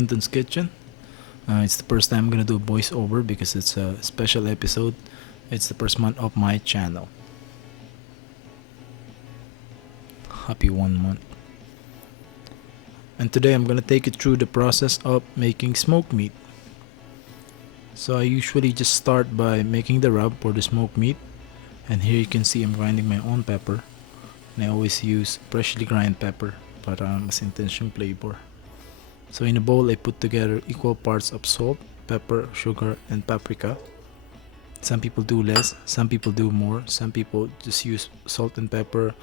Clinton's Kitchen. It's the first time I'm gonna do a voiceover because it's a special episode. It's the first month of my channel. Happy 1 month. And today I'm gonna take you through the process of making smoked meat. So I usually just start by making the rub for the smoked meat. And here you can see I'm grinding my own pepper. And I always use freshly ground pepper para mas intense yung flavor. So in a bowl I put together equal parts of salt, pepper, sugar, and paprika. Some people do less, some people do more, some people just use salt and pepper,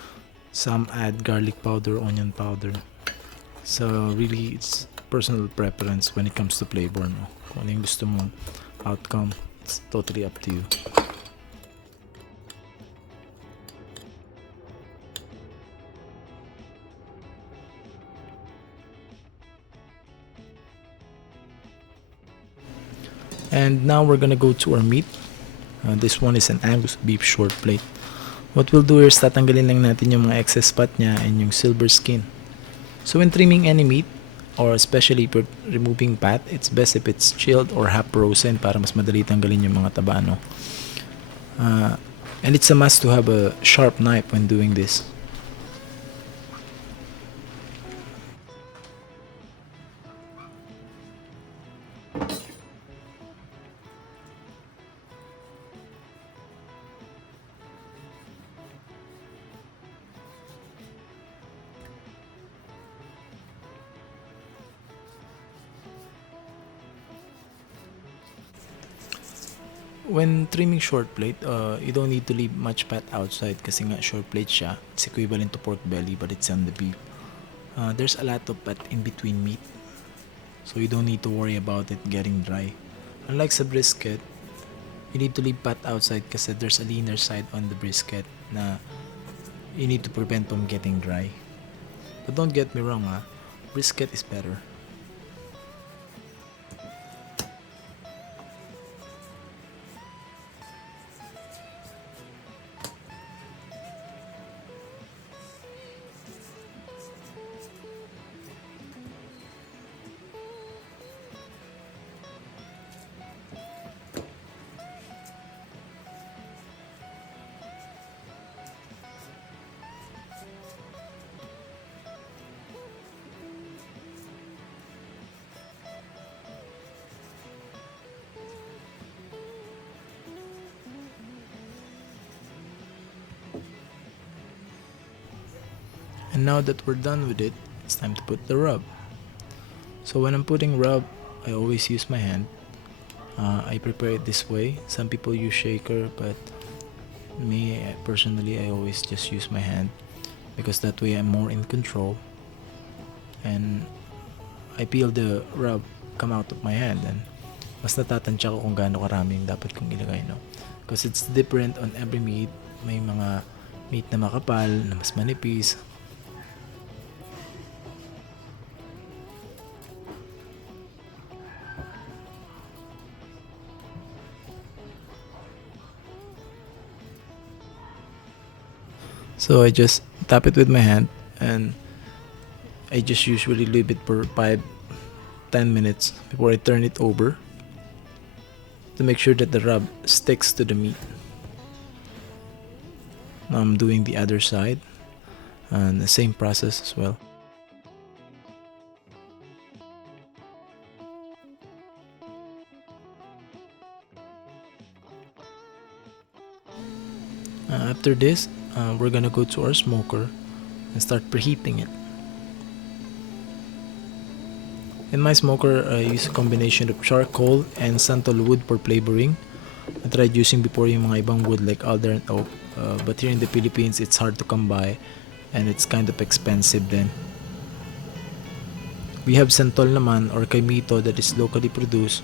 some add garlic powder, onion powder. So really it's personal preference when it comes to flavor, no? Kung ano yung gusto mong outcome, it's totally up to you. And now we're gonna go to our meat. This one is an Angus beef short plate. What we'll do here is tatanggalin lang natin yung mga excess fat niya and yung silver skin. So when trimming any meat, or especially if you're removing fat, it's best if it's chilled or half frozen para mas madali tanggalin yung mga taba, no? And it's a must to have a sharp knife when doing this. When trimming short plate, you don't need to leave much fat outside kasi nga short plate siya. It's equivalent to pork belly but it's on the beef. There's a lot of fat in between meat, so you don't need to worry about it getting dry. Unlike sa brisket, you need to leave fat outside kasi there's a leaner side on the brisket na you need to prevent from getting dry. But don't get me wrong, brisket is better. And now that we're done with it, it's time to put the rub. So when I'm putting rub, I always use my hand. I prepare it this way. Some people use shaker, but me personally, I always just use my hand because that way I'm more in control. And I feel the rub come out of my hand, and mas natatansya ko kung gaano karami yung dapat kong ilagay, no? Because it's different on every meat. May mga meat na makapal, na mas manipis. So I just tap it with my hand and I just usually leave it for 5-10 minutes before I turn it over to make sure that the rub sticks to the meat. Now I'm doing the other side and the same process as well. After this, we're gonna go to our smoker and start preheating it. In my smoker, I use a combination of charcoal and santol wood for flavoring. I tried using before yung mga ibang wood like alder and oak, but here in the Philippines, it's hard to come by and it's kind of expensive then. We have santol naman or kaimito that is locally produced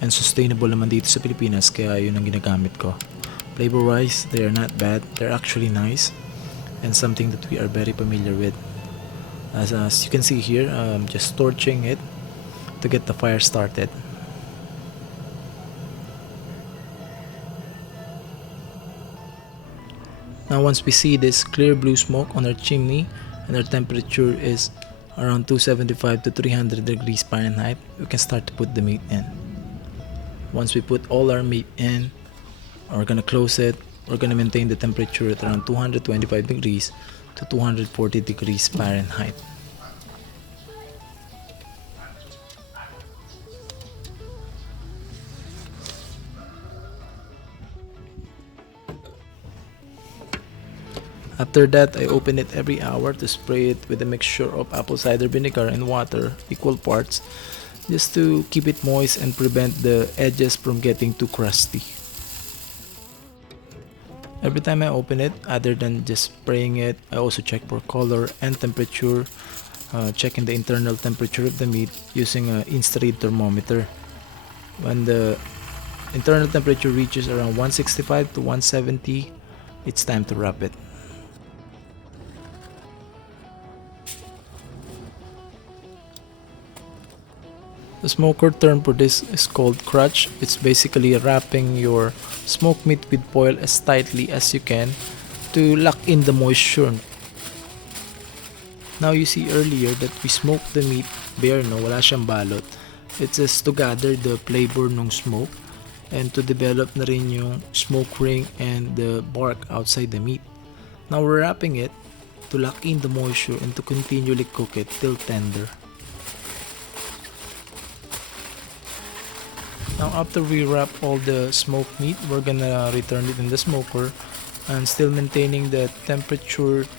and sustainable naman dito sa Pilipinas, kaya yun ang ginagamit ko. Flavor wise, they are not bad, they're actually nice and something that we are very familiar with. As you can see here, I'm just torching it to get the fire started. Now once we see this clear blue smoke on our chimney and our temperature is around 275 to 300 degrees Fahrenheit, we can start to put the meat in. Once we put all our meat in, we're gonna close it. We're gonna maintain the temperature at around 225 degrees to 240 degrees Fahrenheit. After that, I open it every hour to spray it with a mixture of apple cider vinegar and water, equal parts, just to keep it moist and prevent the edges from getting too crusty. Every time I open it, other than just spraying it, I also check for color and temperature, checking the internal temperature of the meat using an infrared thermometer. When the internal temperature reaches around 165 to 170, it's time to wrap it. The smoker term for this is called crutch. It's basically wrapping your smoked meat with foil as tightly as you can to lock in the moisture. Now you see earlier that we smoked the meat bare, no, wala siyang balot. It's just to gather the flavor ng smoke and to develop na rin yung smoke ring and the bark outside the meat. Now we're wrapping it to lock in the moisture and to continually cook it till tender. Now after we wrap all the smoked meat, we're gonna return it in the smoker and still maintaining the temperature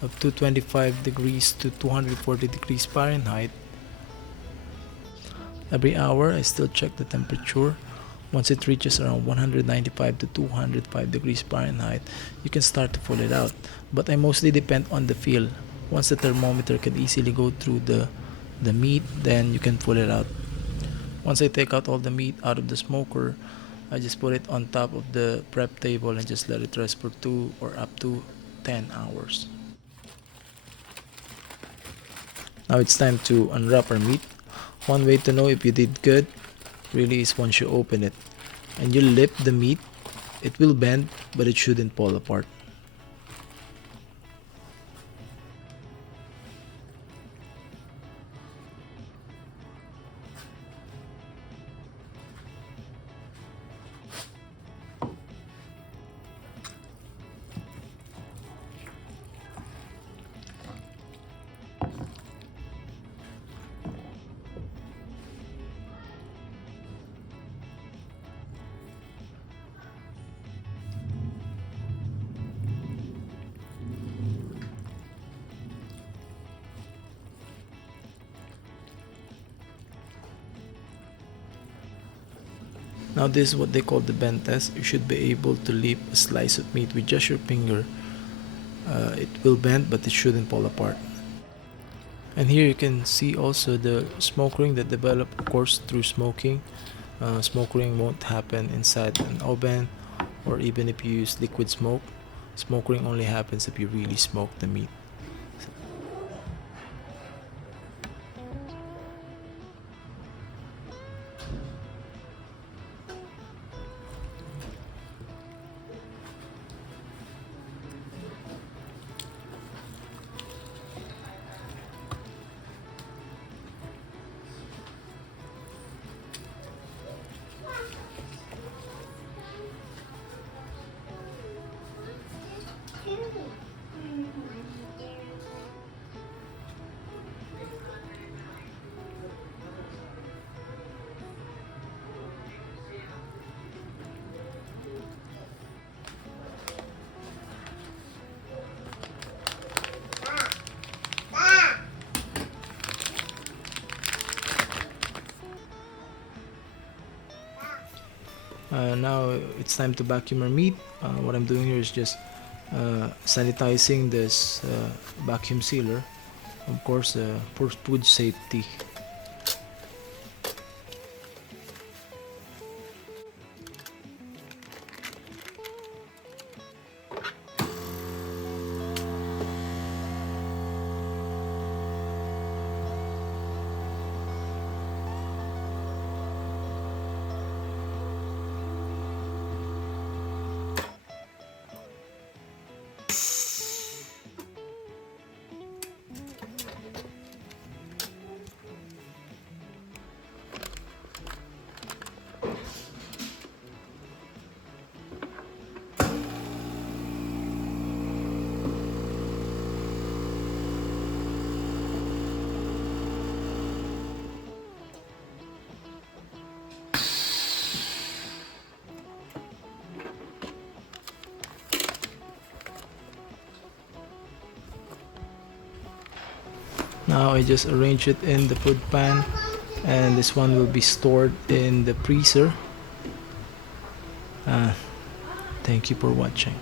of 225 degrees to 240 degrees Fahrenheit. Every hour I still check the temperature. Once it reaches around 195 to 205 degrees Fahrenheit, you can start to pull it out. But I mostly depend on the feel. Once the thermometer can easily go through the meat, then you can pull it out. Once I take out all the meat out of the smoker, I just put it on top of the prep table and just let it rest for 2 or up to 10 hours. Now it's time to unwrap our meat. One way to know if you did good really is once you open it and you lift the meat, it will bend but it shouldn't fall apart. Now this is what they call the bend test. You should be able to lift a slice of meat with just your finger. It will bend but it shouldn't fall apart. And here you can see also the smoke ring that developed, of course, through smoking. Smoke ring won't happen inside an oven or even if you use liquid smoke. Smoke ring only happens if you really smoke the meat. Now it's time to vacuum our meat. What I'm doing here is just sanitizing this vacuum sealer, of course, for food safety. Now I just arrange it in the food pan, and this one will be stored in the freezer. uh, Thank you for watching.